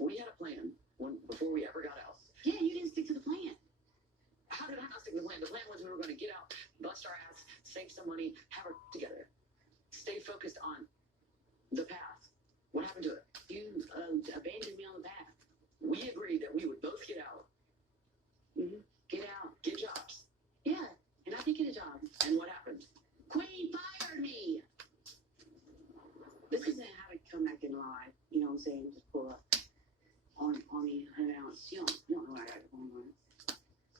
We had a plan before we ever got out. Yeah, you didn't stick to the plan. How did I not stick to the plan? The plan was we were going to get out, bust our ass, save some money, have our together. Stay focused on the path. What happened to it? You abandoned me on the path. We agreed that we would both get out. Mm-hmm. Get out. Get jobs. Yeah, and I did get a job. And what happened? Queen fired me. This isn't how to come back and lie. You know what I'm saying? Just pull up on me unannounced. You don't know what I got going on.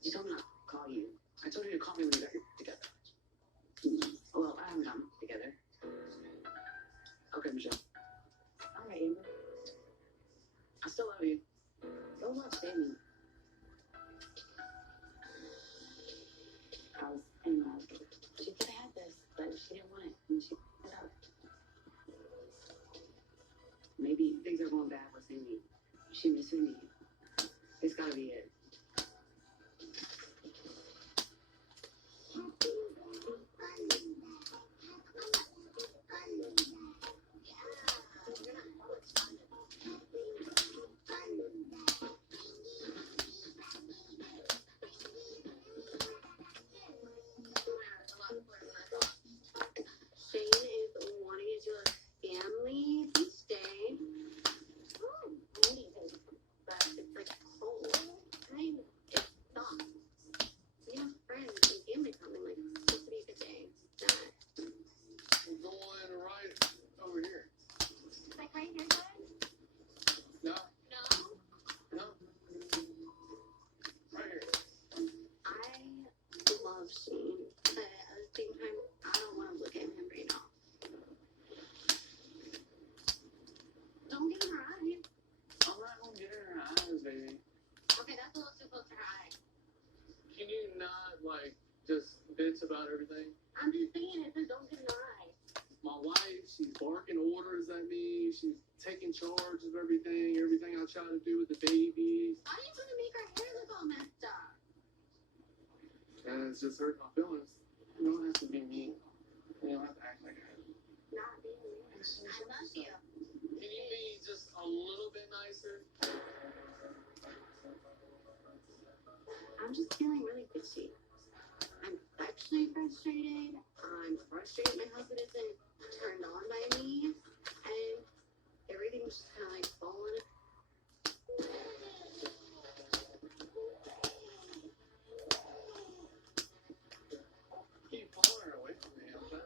You told me not to call you. I told you to call me when you got your together. Well, I haven't gotten together. Okay, Michelle. All right, Amber. I still love you. Go love Sammy. I was in love. She could have had this, but she didn't want it. And she put it up. Maybe things are going bad with Sammy. She missing me. It's gotta be it. Just bits about everything. I'm just saying it, so don't deny. My wife, she's barking orders at me. She's taking charge of everything I try to do with the babies. Why are you gonna make her hair look all messed up? And it's just hurt my feelings. You don't have to be mean. You don't have to act like that. Not being mean. I love you. Can you be just a little bit nicer? I'm just feeling really bitchy. I'm actually frustrated. I'm frustrated my husband isn't turned on by me. And everything's just kind of like falling. Keep pulling her away from me, okay?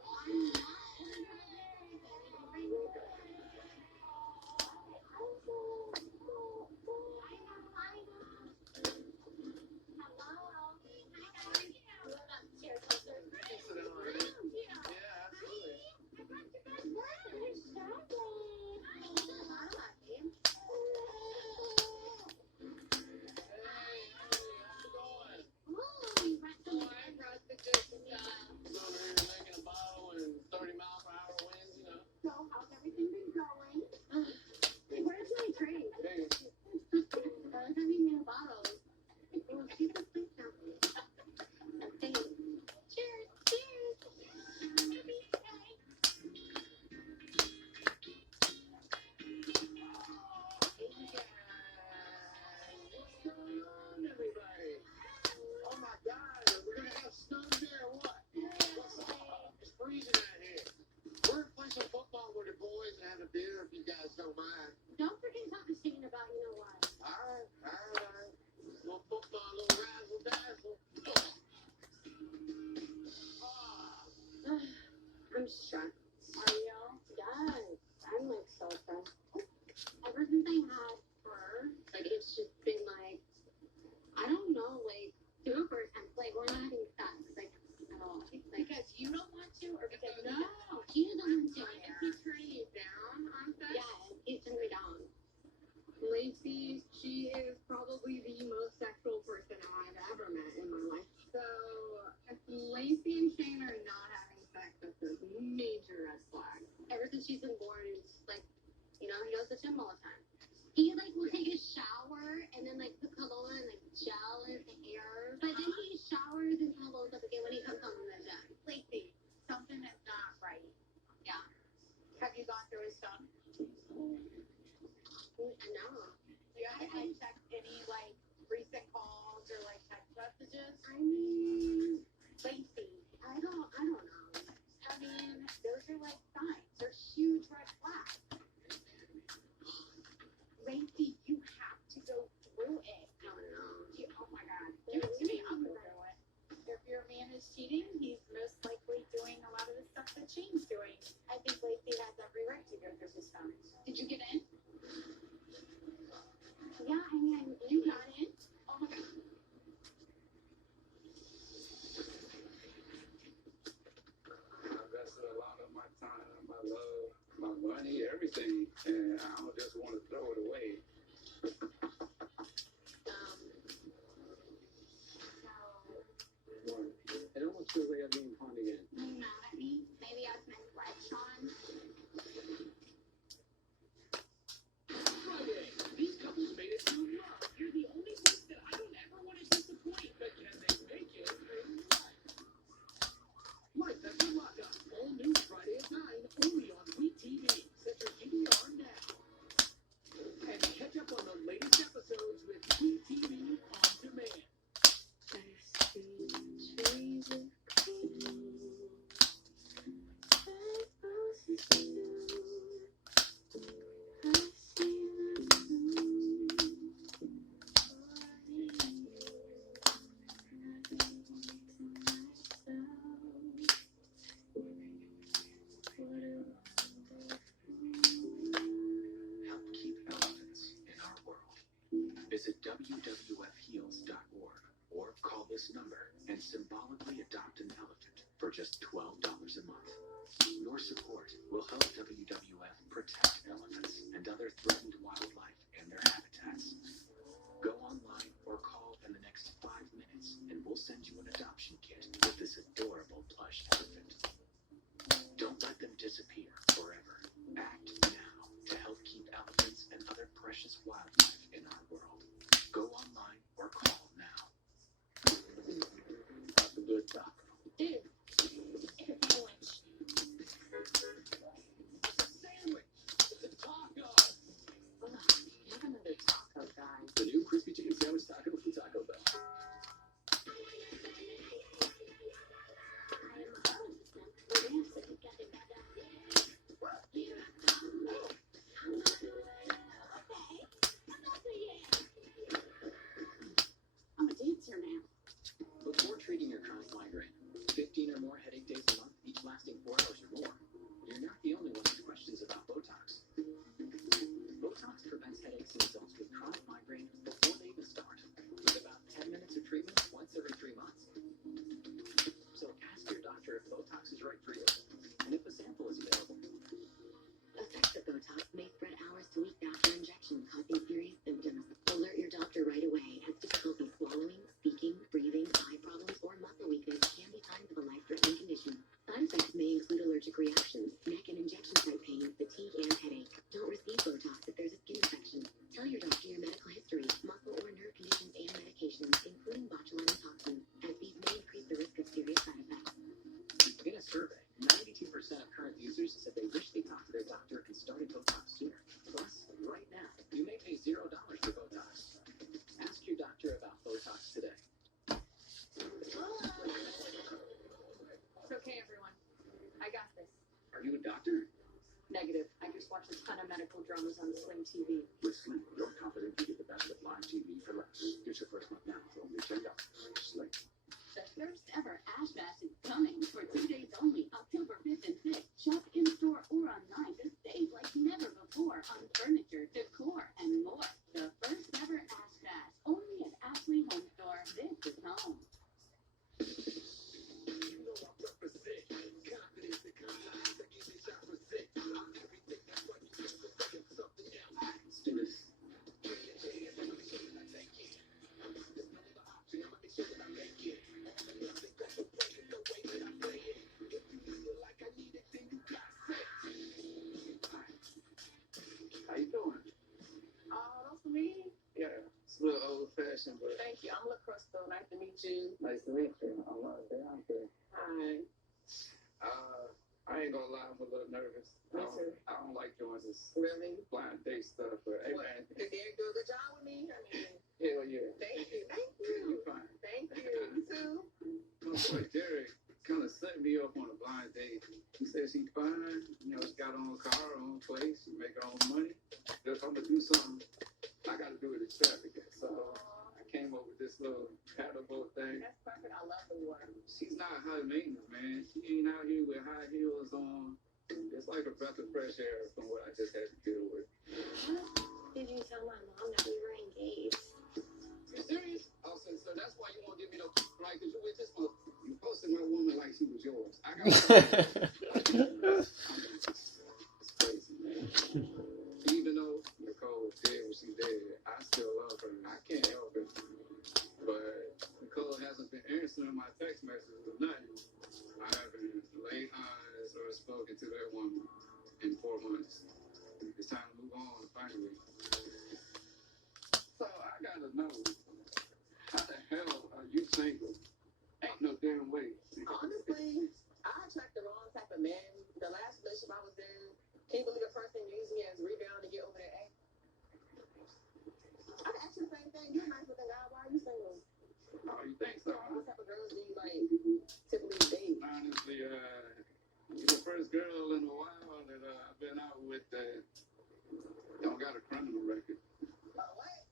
Don't forget something singing about, you know what? All right. Little football, little razzle dazzle. I'm stressed. Are you? Yes. I'm like so stressed. Ever since I had her, like it's just been like, I don't know, like through a first time, like we're not having sex, like at all. Like Because you don't want to, or because no, he doesn't want to. Is he turning you down on sex? Yeah, he's turning me down. Lacey, she is probably the most sexual person I've ever met in my life. So if Lacey and Shane are not having sex, that's a major red flag. Ever since she's been born, it's just like, you know, he goes to the gym all the time. He like will take a shower and then like put cologne and like gel in his hair. But then he showers and colognes up again when he comes home from the gym. Lacey, something is not right. Yeah. Have you gone through his phone? I know. I checked any like recent calls or like text messages. I mean, Lacey, I don't know. I mean, those are like signs. They're huge red flags. Lacey, you have to go through it. I don't know. Oh my God. Give it to me. I'll go through it. If your man is cheating, he's most likely doing a lot of the stuff that Shane's doing. I think Lacey has every right to go through his phone. Did you get in? Yeah, I mean, I'm You got in? Oh my God. I invested a lot of my time, my love, my money, everything, and I don't just want to throw it away. It almost feels like I'm being pawned again. Are you mad at me? Maybe I was misled, Sean. Friday, these couples made it through love. You're the only ones that I don't ever want to disappoint. But can they make it through life? Life After Lockup, all new Friday at 9, only on WeTV. Set your DVR now. And catch up on the latest episodes with WeTV On Demand. Help keep elephants in our world. Visit WWFHeals.org or call this number and symbolically adopt an elephant for just $12 a month. Your support will help WWF protect elephants and other threatened wildlife and their habitats. Go online or call in the next 5 minutes and we'll send you an adoption kit with this adorable plush elephant. Don't let them disappear forever. Act now to help keep elephants and other precious wildlife in our world. Go online or call now. That's a good taco. Dude, it's a sandwich. Sandwich. It's a taco. Ugh, have another taco, guys. The new crispy chicken sandwich taco from Taco Bell. I'm a dancer now. Before treating your chronic migraine, 15 or more headache days a month, each lasting 4 hours or more. You're not the only one with questions about Botox. Botox prevents headaches in adults with chronic migraine before they even start, with about 10 minutes of treatment once every 3 months. So ask your doctor if Botox is right for you, and if a sample is available. Effects of Botox may spread hours to weeks after injection, causing serious symptoms. Alert your doctor right away, as difficulty swallowing, speaking, breathing, eye problems, or muscle weakness can be signs of a life-threatening condition. Side effects may include allergic reactions, neck and injection site pain, fatigue, and headache. Don't receive Botox if there's a skin infection. Tell your doctor your medical history, muscle or nerve conditions, and medications, including botulinum toxins, as these may increase the risk of serious side effects. In a survey, 92% of current users said they wish they talked to their doctor and started Botox sooner. Plus, right now, you may pay $0 for Botox. Ask your doctor about Botox today. It's okay, everyone. I got this. Are you a doctor? Negative. I just watch a ton of medical dramas on Sling TV. With Sling, you're confident you get the best of live TV for less. Get your first month now for only $10. Sling. The first ever Ash Bash is coming for 2 days only, October 5th and 6th. Shop in-store or online to save like never before on furniture, decor, and more. The first ever Ash Bash, only at Ashley Home Store. This is home. You know I represent confidence and confidence that gives me shot for sick. I'm everything that's what you just a second something else. Let's do this. Put your hands on me, show that I take it. There's no other option, I'ma make sure that I make it. Nothing got to play in the way that I play it. If you need it like I need it, then you got set. How you doing? Oh, that's me. Yeah, it's a little old-fashioned, but Thank you. I'm LaCrystal. Nice to meet you. nice to meet you. I'm Deontay. Hi. I ain't gonna lie, I'm a little nervous. Me too. I don't like doing bunch of Really? blind date stuff, but hey, What? man, Did Derek do a good job with me? I mean, hell yeah. thank you. Thank You you. fine. Thank you. You too. My boy Derek kind of set me up on a blind date. He said she's fine, you know, she got her own car, her own place, she make her own money. If I'm gonna do something, I gotta do it extravagant. So I came up with this little paddle boat thing. That's perfect. I love the water. She's not high maintenance, man. She ain't out here with high heels on. It's like a breath of fresh air from what I just had to deal with. Did you tell my mom that we were engaged? You serious? Oh, so that's why you won't give me no right? Because you with this one. You posted my woman like she was yours. I got It's crazy, man. Even though Nicole did what she did, I still love her. I can't help it. But Nicole hasn't been answering my text messages or nothing. I haven't laid eyes or spoken to that woman in 4 months. It's time to move on finally. So I gotta know, how the hell are you single? Ain't no damn way. Honestly, I attract the wrong type of men. The last relationship I was in, can you believe a person used me as rebound to get over their ex? I can ask you the same thing. You're a nice looking guy. Why are you single? Oh, you think so? What type of girls do you like typically date? Honestly, you're the first girl in a while that I've been out with that don't got a criminal record. What?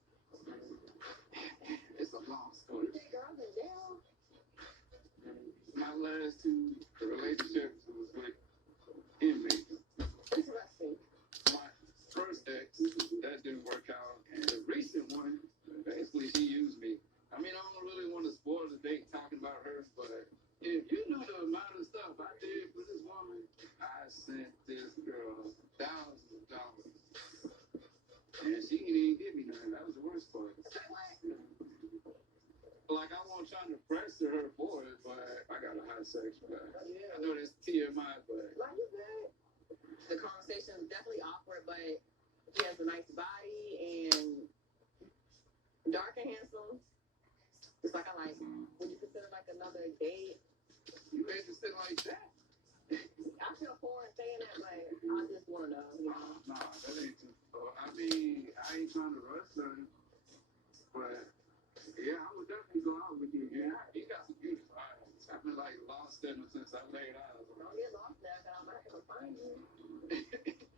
It's a long story. You think girls in jail? My last 2 relationships was with inmates. Interesting. My first ex, that didn't work out. And the recent one, basically, she used me. I mean, I don't really want to spoil the date talking about her, but if you know the amount of stuff I did for this woman, I sent this girl thousands of dollars. And she didn't even give me nothing. That was the worst part. Like, I wasn't trying to pressure her for it, but I got a hot sex for that. I know that's TMI, but Like, you good? The conversation is definitely awkward, but he has a nice body and dark and handsome. It's like I like. Would you consider like another date? you interested like that? I feel poor in saying that, but I just want to know, you know. Nah, that ain't too. I mean, I ain't trying to rush nothing, but yeah, I would definitely go out with you again. You got some beautiful eyes. I've been like lost in them since I laid eyes on Don't get lost now, cause I'm not gonna find you.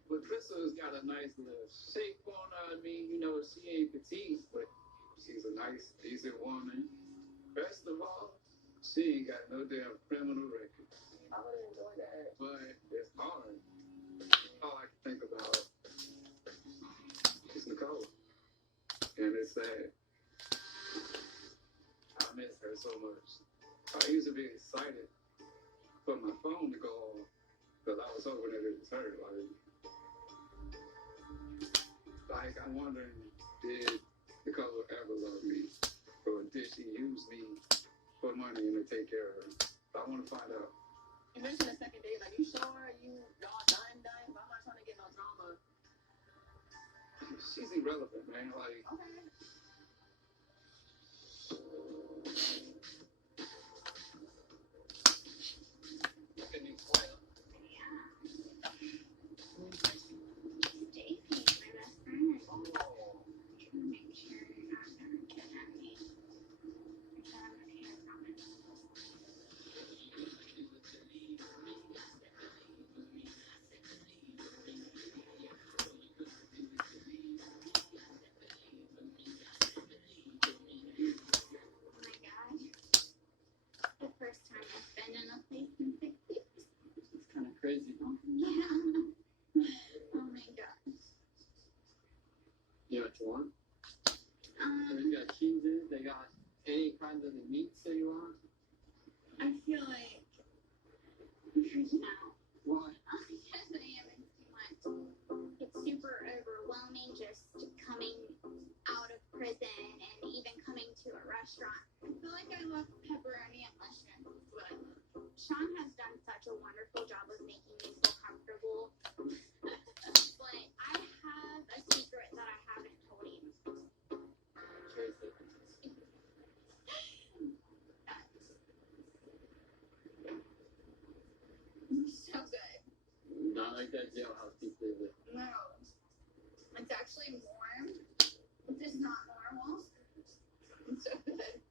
But Crystal's got a nice little shape on her. I mean, you know, she ain't petite, but she's a nice, decent woman. Best of all, she ain't got no damn criminal record. I would enjoy that. But it's hard. All I can think about is Nicole. And it's sad. I miss her so much. I used to be excited for my phone to go off because I was hoping that it was her. Like I'm wondering, did Nicole ever love me? Or did she use me for money and to take care of her? I want to find out. You mentioned the second date. Like, you sure y'all done? But I'm not trying to get no drama. She's irrelevant, man. Like, Okay. can you explain? Davey, my best friend. Trying to make sure you're not gonna get at me. I said I'm gonna hear from it. Oh my gosh. The first time I've been in a place in 6 weeks. It's kind of crazy. Yeah. Oh my gosh. You know what you want? Um, They got cheeses. They got any kinds of the meats that you want. I feel like I'm freaking out. Why? Because I am in too much. It's super overwhelming just coming out of prison and even coming to a restaurant. I feel like I love pepperoni and mushrooms, but Sean has done such a wonderful job of making me feel comfortable. But I have a secret that I haven't told him. Tracy. So good. Not like that jailhouse pizza, is it? No. not normal. So good.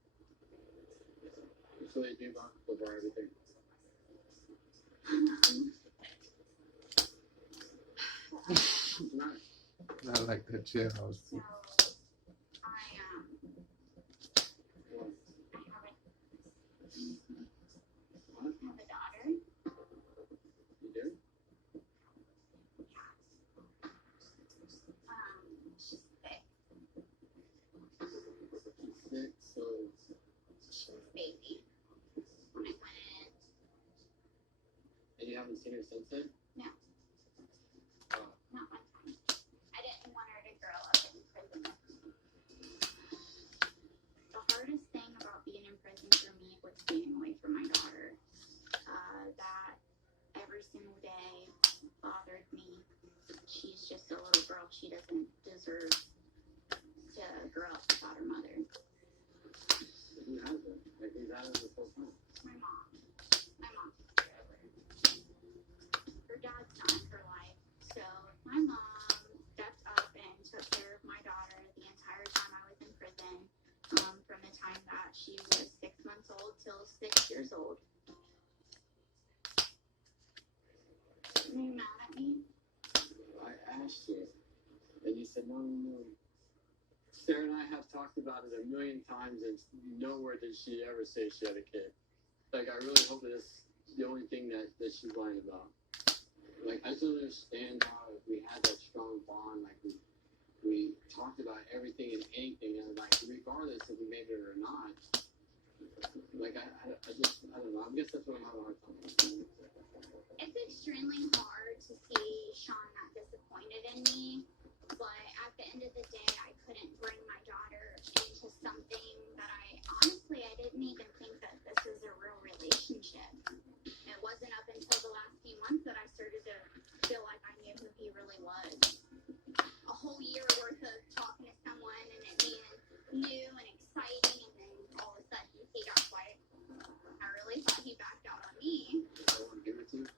So they do about over everything. Nice. I like that jailhouse. So I have a daughter. You do? She's sick. Sick, so She was a baby when I went in. and you haven't seen her since then? No. Oh. Not one time. I didn't want her to grow up in prison. The hardest thing about being in prison for me was being away from my daughter. That every single day bothered me. She's just a little girl. She doesn't deserve to grow up without her mother. Who has it? Like, who's had it this whole time? My mom. My mom took care of her. Her dad's not in her life. So my mom stepped up and took care of my daughter the entire time I was in prison. From the time that she was 6 months old till 6 years old. Are you mad at me? I asked you, and you said no, no, no. Sarah and I have talked about it a million times, and nowhere did she ever say she had a kid. Like, I really hope that it's the only thing that she's lying about. Like, I just don't understand how we had that strong bond. Like, we talked about everything and anything, and like, regardless if we made it or not. Like, I don't know. I guess that's what I'm having a hard time with. It's extremely hard to see Sean not disappointed in me, but at the end of the day, I couldn't bring my daughter into something that I didn't even think that this was a real relationship. It wasn't up until the last few months that I started to feel like I knew who he really was. A whole year worth of talking to someone and it being new and exciting, and then all of a sudden he got quiet. I really thought he backed out on me. I want to give it to you.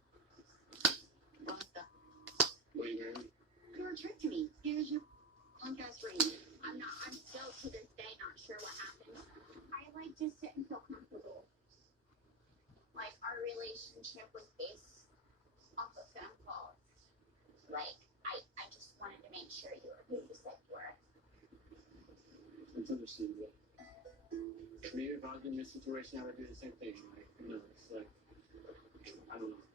What the? What are you doing? You're a trick to me. Here's your punk ass ring. I'm still to this day not sure what happened. I like to sit and feel comfortable. Like our relationship was based off of phone calls. Like I just wanted to make sure you were who you said you were. It's understandable. Maybe if I was in your situation, I would do the same thing. Like, you know, it's like, I don't know.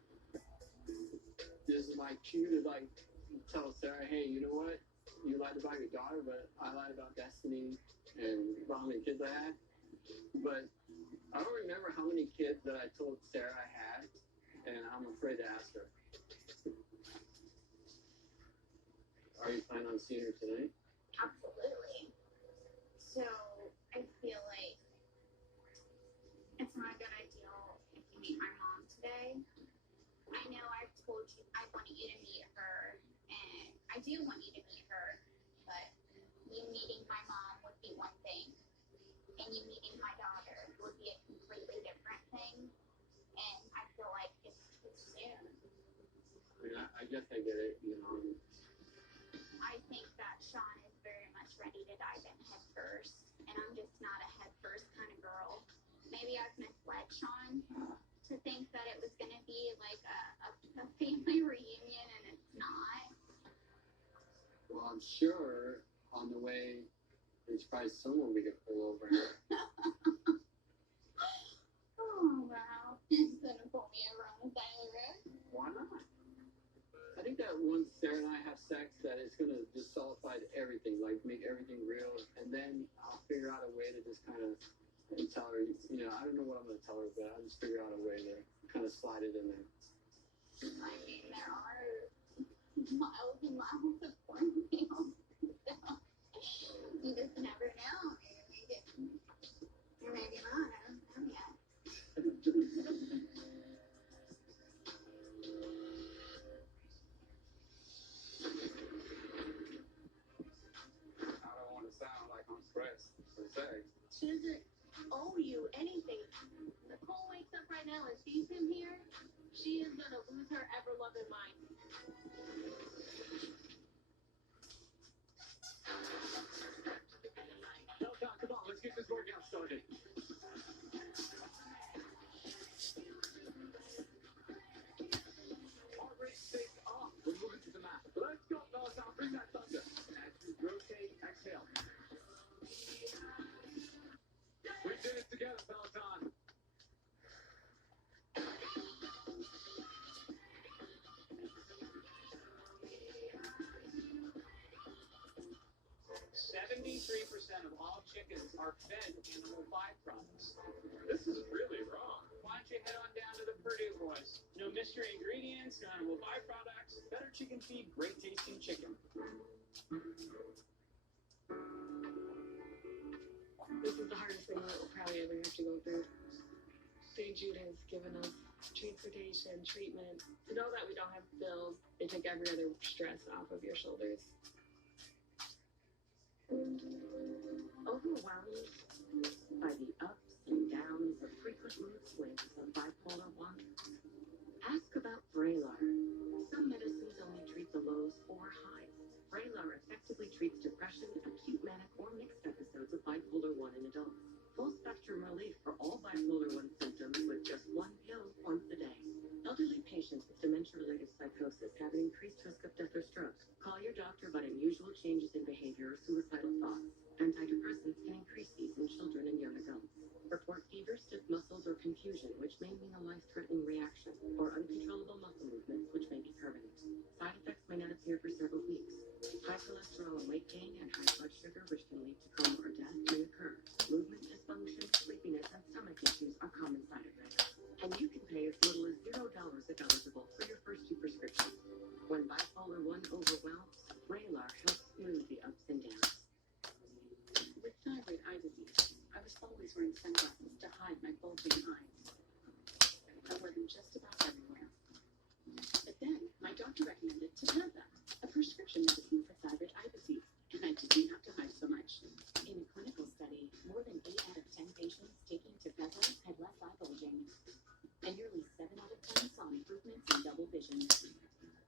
This is my cue to like tell Sarah, hey, you know what? You lied about your daughter, but I lied about Destiny and about how many kids I had. But I don't remember how many kids that I told Sarah I had, and I'm afraid to ask her. Are you planning on seeing her tonight? Absolutely. So I feel like it's not a good idea if you meet my mom today. I know I've told you I wanted you to meet her, and I do want you to meet her, but you meeting my mom would be one thing, and you meeting my daughter would be a completely different thing, and I feel like it's too soon. I mean, I guess I get it, you know. I think that Sean is very much ready to dive in head first, and I'm just not a head first kind of girl. Maybe I've misled Sean to think that it was going to be like a family reunion, and it's not. Well, I'm sure on the way, there's probably someone we could pull over. Oh, wow. He's going to pull me over on the side of the road? Why not? I think that once Sarah and I have sex, that it's going to just solidify everything, like make everything real, and then I'll figure out a way to just kind of tell her, you know, I don't know what I'm going to tell her, but I'll just figure out a way to kind of slide it in there. I mean, there are miles and miles of cornmeal. So you just never know. Maybe or maybe not. I don't know yet. I don't want to sound like I'm stressed per se. She doesn't owe you anything. Nicole wakes up right now and sees him here, she is gonna lose her ever-loving mind. 73% of all chickens are fed animal byproducts. This is really wrong. Why don't you head on down to the Purdue boys? No mystery ingredients, no animal byproducts. Better chicken feed, great tasting chicken. This is the hardest thing that we'll probably ever have to go through. St. Jude has given us transportation, treatment. To know that we don't have bills, they take every other stress off of your shoulders. Overwhelmed by the ups and downs of frequent mood swings of bipolar 1? Ask about Vraylar. Some medicines only treat the lows or highs. Vraylar effectively treats depression, acute manic, or mixed episodes of bipolar 1 in adults. Full spectrum relief for all bipolar 1 symptoms with just one pill once a day. Elderly patients with dementia-related psychosis have an increased risk of death or stroke. Call your doctor about unusual changes in behavior or suicidal thoughts. Antidepressants can increase these in children and young adults. Report fever, stiff muscles, or confusion, which may mean a life-threatening reaction, or uncontrollable muscle movements, which may be permanent. Side effects may not appear for several weeks. High cholesterol and weight gain and high blood sugar, which can lead to coma or death, may occur. Movement dysfunction, sleepiness, and stomach issues are common side effects. And you can pay as little as $0 if eligible for your first 2 prescriptions. When bipolar 1 overwhelms, Vraylar helps smooth the ups and downs. With thyroid eye disease, I was always wearing sunglasses to hide my bulging eyes. I wore them just about everywhere. But then, my doctor recommended Tepezza, a prescription medicine for thyroid eye disease, and I didn't have to hide so much. In a clinical study, more than 8 out of 10 patients taking Tepezza had less eye bulging, and nearly 7 out of 10 saw improvements in double vision.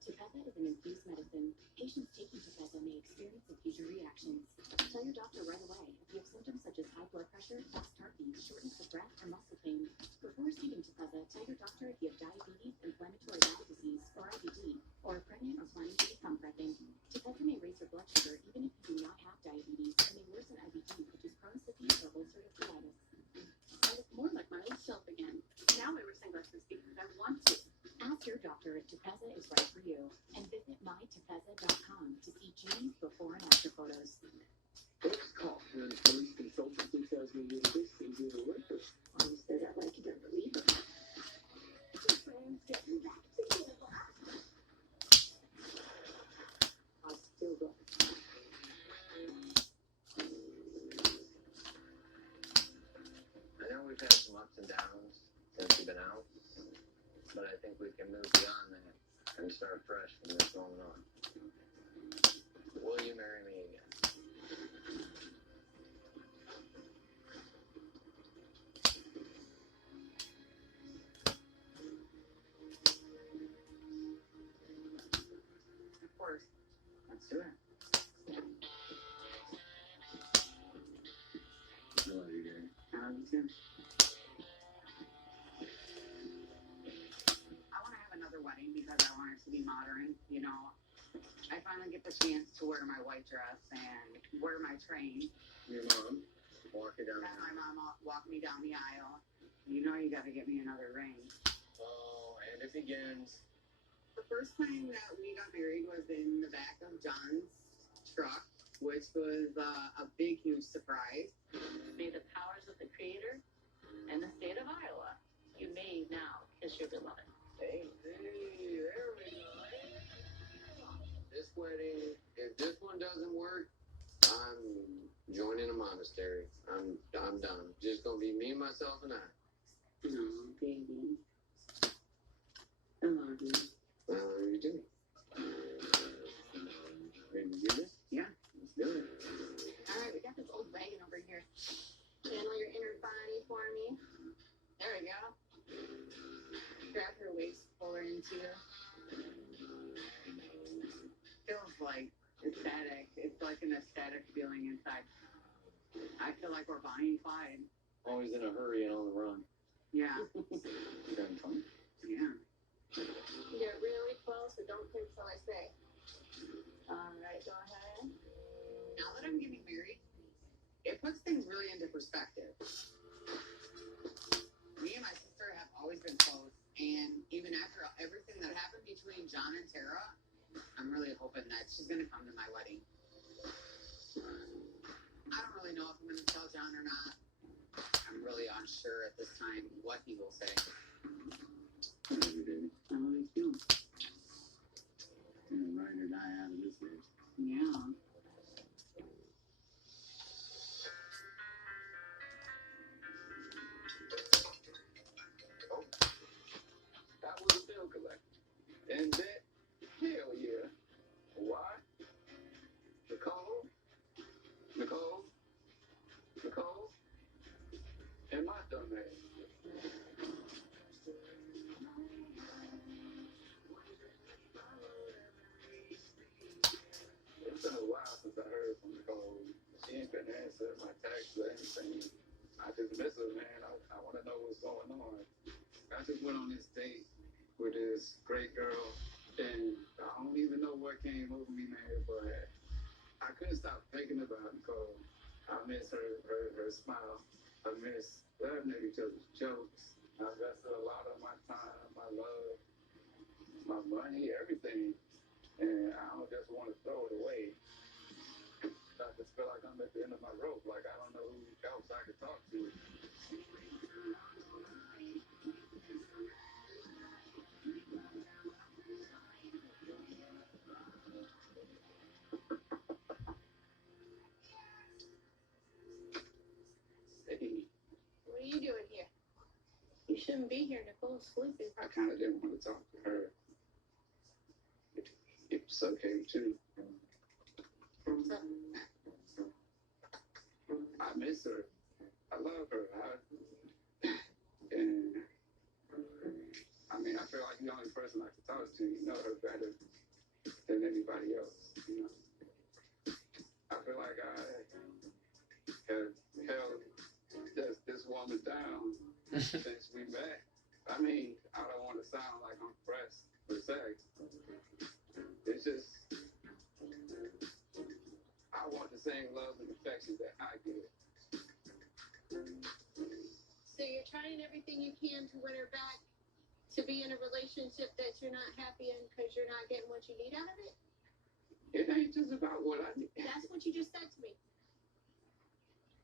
Tepezza is an infused medicine. Patients taking Tepezza may experience infusion reactions. Tell your doctor right away if you have symptoms such as high blood pressure, fast heartbeat, shortness of breath, or muscle pain. Before receiving Tepezza, tell your doctor if you have diabetes, inflammatory bowel disease, or IBD, or are pregnant or planning to become pregnant. Tepezza may raise your blood sugar even if you do not have diabetes, and may worsen IBD, which is Crohn's disease or ulcerative colitis. I look more like my old self again. Now I wear sunglasses because I want to. Ask your doctor if Tepezza is right for you, and visit mytepezza.com to see Jeannie's before and after photos. Folks call when police consultancy tells me you're this and you're the rapist. Oh, you say that like you don't believe it. Your friends getting back together. I still got it. I know we've had some ups and downs since you've been out, but I think we can move beyond that and start fresh from this moment on. Will you marry me again? Of course. Let's do it. I love you, Gary. I love you too. I want to have another wedding because I want it to be modern. You know, I finally get the chance to wear my white dress and wear my train. Your mom, walk you down. Have my mom walk me down the aisle. You know you got to get me another ring. Oh, and it begins. The first time that we got married was in the back of John's truck, which was a big, huge surprise. May the powers of the Creator and the state of Iowa, you may now kiss your beloved. Hey, there we go. This wedding, if this one doesn't work, I'm joining a monastery. I'm done. Just gonna be me, myself, and I. No, baby. I love you. I love you too. Ready to do this? Yeah. Let's do it. All right, we got this old wagon over here. Channel your inner Bonnie for me. There we go. Grab her waist, pull her into you. Feels like ecstatic. It's like an ecstatic feeling inside. I feel like we're Bonnie and Clyde. Always in a hurry and on the run. Yeah. You having fun? Yeah. Get really close, but don't think so I say. All right, go ahead. Now that I'm getting married, it puts things really into perspective. Me and my sister have always been close, and even after everything that happened between John and Tara, I'm really hoping that she's gonna come to my wedding. John or not. I'm really unsure at this time what he will say. Whatever, baby. How do they feel? Ride or die out of this bitch. Yeah. That was a bill collector. And that, hell yeah. Why? Nicole? And my dumb ass. It's been a while since I heard from Nicole. She ain't been answering my texts or anything. I just miss her, man. I want to know what's going on. I just went on this date with this great girl, and I don't even know what came over me, man, but I couldn't stop thinking about Nicole. I miss her smile. I miss laughing at each other's jokes. I invested a lot of my time, my love, my money, everything. And I don't just want to throw it away. I just feel like I'm at the end of my rope. Like I don't know who else I could talk to. Hey, What are you doing here? You shouldn't be here. Nicole's sleeping. I kind of didn't want to talk to her. It's okay too. I miss her. I love her. And I mean, I feel like the only person I can talk to, you know her better than anybody else. You know, I feel like I have held this woman down since we met. I mean, I don't want to sound like I'm pressed for sex. It's just, I want the same love and affection that I get. So you're trying everything you can to win her back, to be in a relationship that you're not happy in because you're not getting what you need out of it? It ain't just about what I need. That's what you just said to me.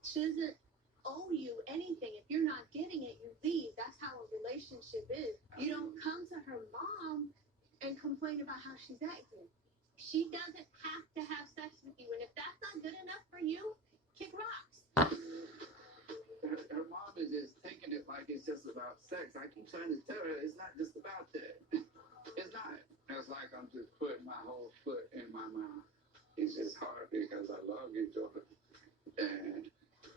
She doesn't owe you anything. If you're not getting it, you leave. That's how a relationship is. You don't come to her mom and complain about how she's acting. She doesn't have to have sex with you. And if that's not good enough for you, kick rocks. Her mom is just taking it like it's just about sex. I keep trying to tell her it's not just about that. It's not. It's like I'm just putting my whole foot in my mouth. It's just hard because I love you, Jordan. And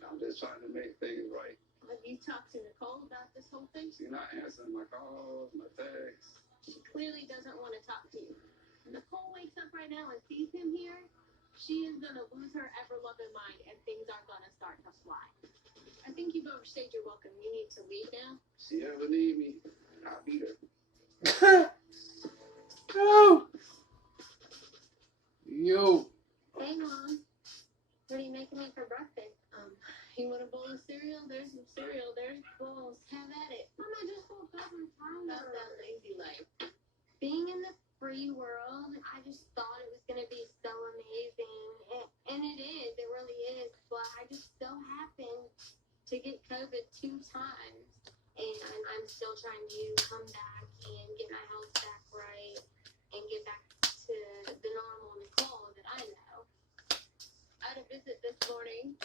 I'm just trying to make things right. Have you talked to Nicole about this whole thing? She's not answering my calls, my texts. She clearly doesn't want to talk to you. Nicole wakes up right now and sees him here, she is going to lose her ever-loving mind and things are going to start to fly. I think you've overstayed your welcome. You need to leave now. She ever need me, I'll be there. No. Yo. Hey, Mom. What are you making me for breakfast? You want a bowl of cereal? There's some cereal. There's bowls. Have at it. Mom, I just woke up and tired. That's that lazy life. Being in the free world, I just thought it was going to be so amazing. And it is. It really is. But I just so happened to get COVID 2 times. And I'm still trying to come back and get my health back right and get back to the normal Nicole that I know. I had a visit this morning.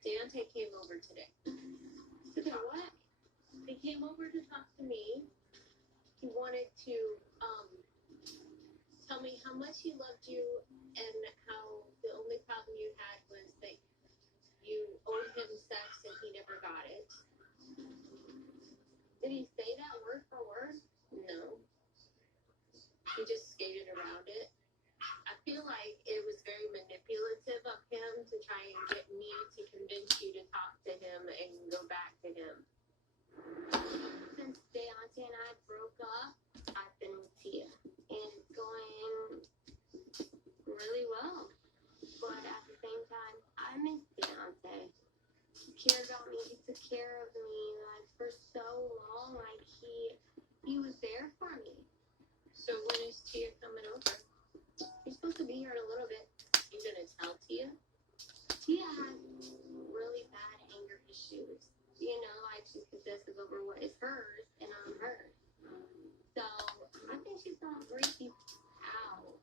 Deontay came over today. To what? He came over to talk to me. He wanted to tell me how much he loved you and how the only problem you had was that you owed him sex and he never got it. Did he say that word for word? No. He just skated around it. I feel like it was very manipulative of him to try and get me to convince you to talk to him and go back to him. Since Deontay and I broke up, I've been with Tia. And it's going really well. But at the same time, I miss Deontay. He cared about me. He took care of me like for so long. Like he was there for me. So when is Tia coming over? You're supposed to be here in a little bit. You gonna tell Tia? She has really bad anger issues. You know, like she's possessive over what is hers, and I'm hers. So I think she's gonna freak you out.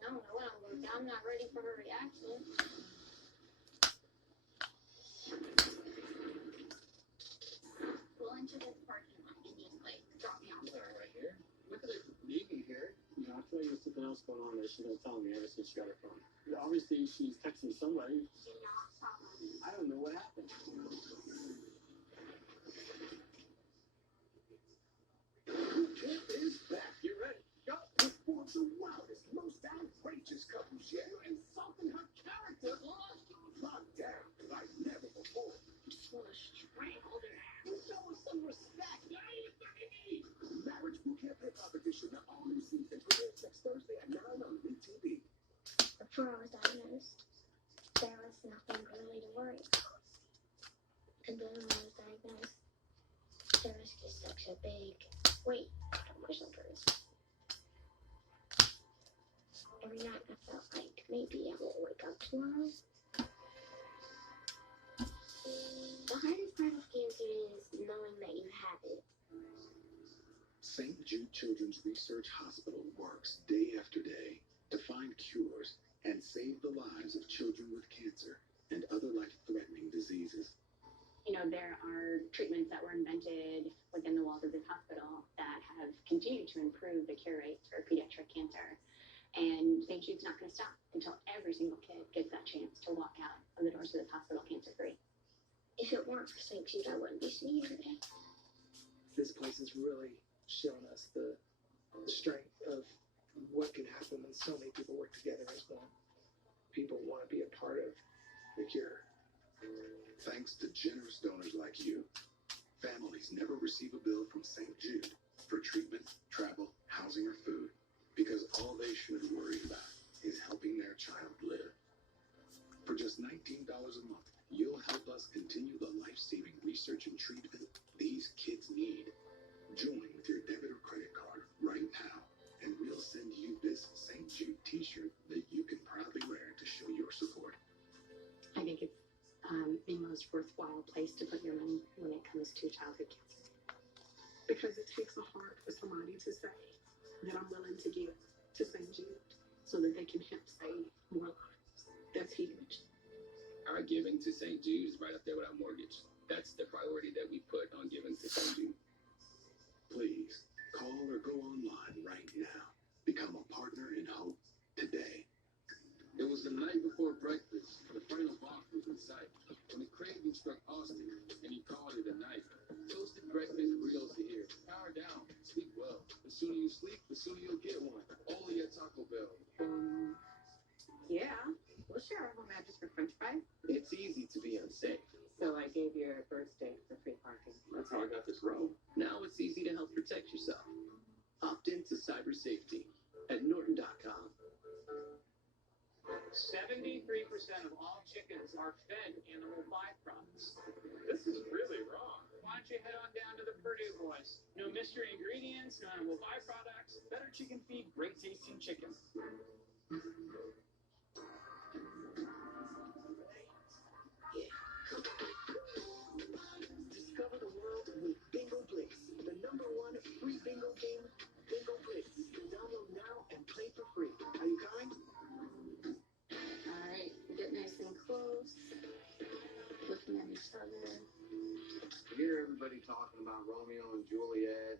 I don't know what I'm gonna do. I'm not ready for her reaction. Pull into this parking lot and just like drop me off. Right here. Look at her leave me here. You know, I feel like there's something else going on that she's not telling me ever since she got her phone. Obviously, she's texting somebody. Do not follow me. I don't know what happened. Camp is back. You ready? Go. With four of the wildest, most outrageous couples yet. You're insulting her character. Locked down like never before. Just wanna strangle their ass. You show us some respect. Now you fucking need. Marriage Boot Camp Hip Hop Edition. The all-new season premieres next Thursday at 9 on WeTV. Before I was diagnosed, there was nothing really to worry about. And then when I was diagnosed, there was just such a big weight on my shoulders. Every night I felt like maybe I won't wake up tomorrow. The hardest part of cancer is knowing that you have it. St. Jude Children's Research Hospital works day after day to find cures and save the lives of children with cancer and other life-threatening diseases. You know, there are treatments that were invented within the walls of this hospital that have continued to improve the cure rates for pediatric cancer. And St. Jude's not going to stop until every single kid gets that chance to walk out of the doors of this hospital cancer-free. If it weren't for St. Jude, I wouldn't be sitting here today. This place has really shown us the strength of what can happen when so many people work together as one. People want to be a part of the cure. Thanks to generous donors like you, families never receive a bill from St. Jude for treatment, travel, housing, or food, because all they should worry about is helping their child live. For just $19 a month, you'll help us continue the life-saving research and treatment these kids need. Join with your debit or credit card right now, and we'll send you this St. Jude t-shirt that you can proudly wear to show your support. I think it's the most worthwhile place to put your money when it comes to childhood cancer. Because it takes a heart for somebody to say that I'm willing to give to St. Jude so that they can help save more lives. That's huge. Our giving to St. Jude is right up there with our mortgage. That's the priority that we put on giving to St. Jude. Please, call or go online right now. Become a partner in hope today. It was the night before breakfast. The final box was in sight when the craving struck Austin, and he called it a night. Toasted breakfast burritos to here. Power down. Sleep well. The sooner you sleep, the sooner you'll get one. Only at Taco Bell. Yeah. We'll share our home address for French fries. It's easy to be unsafe. So I gave your birthday for free parking. That's how I got this role. Now it's easy to help protect yourself. Opt into cyber safety at Norton.com. 73% of all chickens are fed animal byproducts. This is really wrong. Why don't you head on down to the Purdue Boys? No mystery ingredients, no animal byproducts. Better chicken feed, great tasting chicken. Discover the world with Bingo Blitz, the #1 free bingo game, Bingo Blitz. Download now and play for free. Are you kind? All right, get nice and close. Looking at each other. You hear everybody talking about Romeo and Juliet,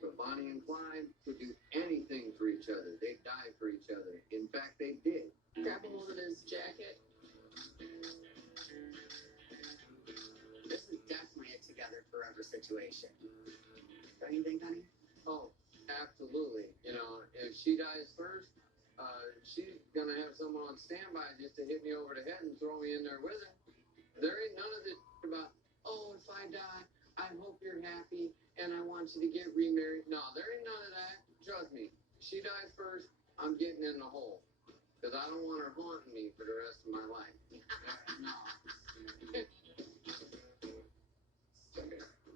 but Bonnie and Clyde would do anything for each other. They'd die for each other. In fact, they did. Grab a hold of his jacket. This is definitely a together forever situation. Don't you think, honey? Oh, absolutely. You know, if she dies first, she's gonna have someone on standby just to hit me over the head and throw me in there with her. There ain't none of this about, oh, if I die, I hope you're happy and I want you to get remarried. No, there ain't none of that. Trust me. She dies first, I'm getting in the hole. Because I don't want her haunting me for the rest of my life. No.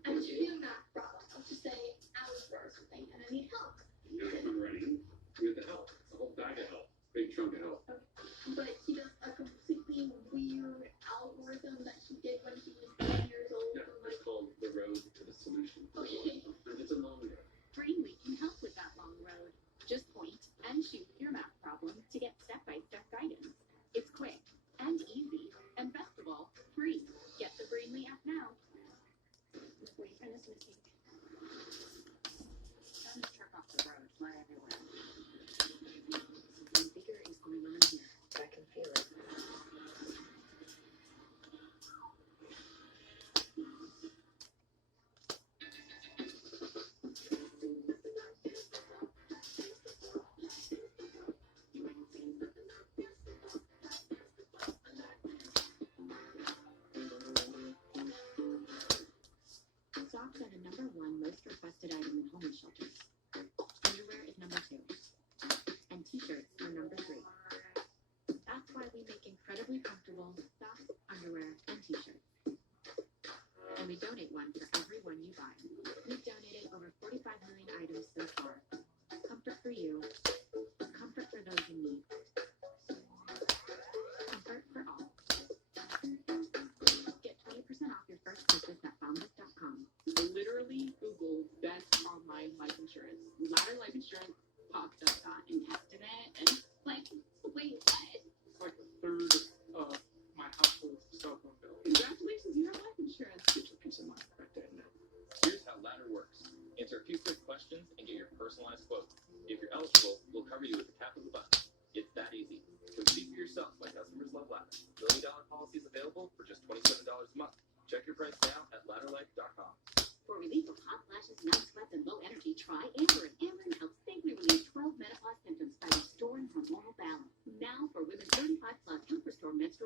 I'm doing that problem to say I was for something and I need help. You gotta come right in with the help. The whole bag of help. Big chunk of help. But he does a completely weird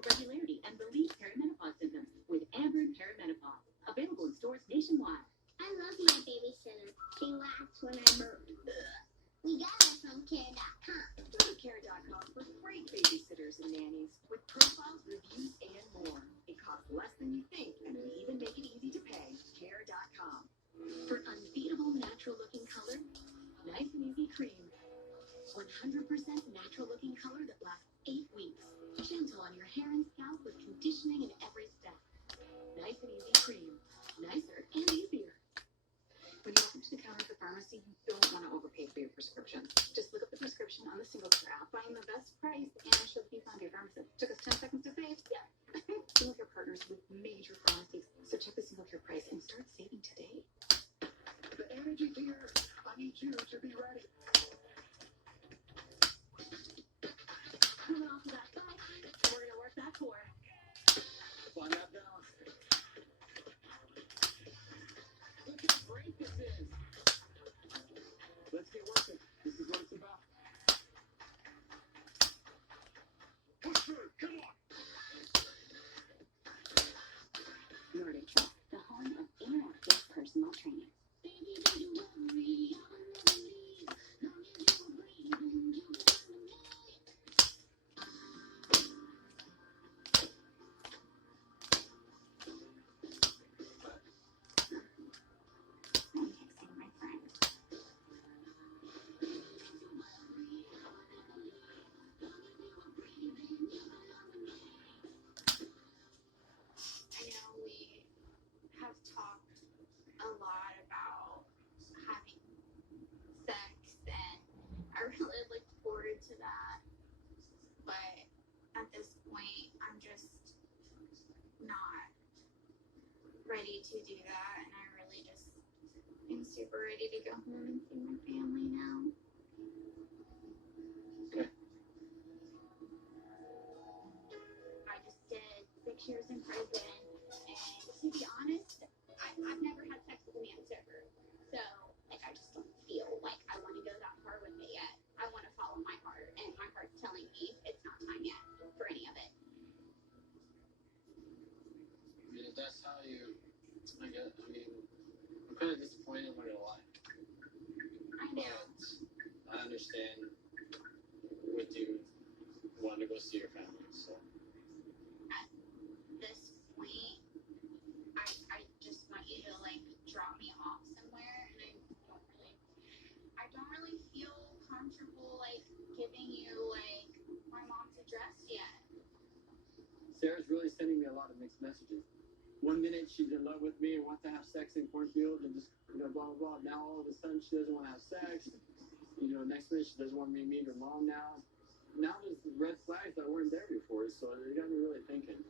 menstrual regularity and relieve perimenopause symptoms with Amberen Perimenopause. Available in stores nationwide. I love my babysitter. She laughs when I burp. We got it from care.com. Go to care.com for great babysitters and nannies with profiles, reviews, and more. It costs less than you think, and we even make it easy to pay. Care.com. For unbeatable natural-looking color, Nice and Easy Cream. 100% natural-looking color that lasts 8 weeks. Gentle on your hair and scalp with conditioning in every step. Nice and Easy Cream. Nicer and easier. When you walk up to the counter at the pharmacy, you don't want to overpay for your prescription. Just look up the prescription on the Single Care app, find the best price, and show that you found your pharmacist. Took us 10 seconds to save. Yeah. Single Care partners with major pharmacies, so check the Single Care price and start saving today. The energy's here. I need you to be ready. Coming off of that bike, we're gonna work that core. Find that balance. Look how great this is. Let's get working. This is what it's about. Push through. Come on. Nordic, the home of interactive personal training. I know we have talked a lot about having sex, and I really look forward to that. But at this point, I'm just not ready to do that, and I really just am super ready to go home and see my family now. I just did 6 years in prison, and to be honest, I've never had sex with a man sober. So, like, I just don't feel like I want to go that far with it yet. I want to follow my heart, and my heart's telling me it's not time yet for any of it. I mean, if that's how you, I guess, I mean, I'm kind of disappointed, I'm not gonna lie. I know. But I understand with you wanting to go see your family, so. At this point, I just want you to, like, drop me off somewhere, and I don't really feel comfortable, like, giving you, like, my mom's address yet. Sarah's really sending me a lot of mixed messages. One minute she's in love with me and wants to have sex in cornfields and just, blah, blah, blah. Now all of a sudden she doesn't want to have sex. Next minute she doesn't want me to meet her mom now. Now there's red flags that weren't there before, so it got me really thinking.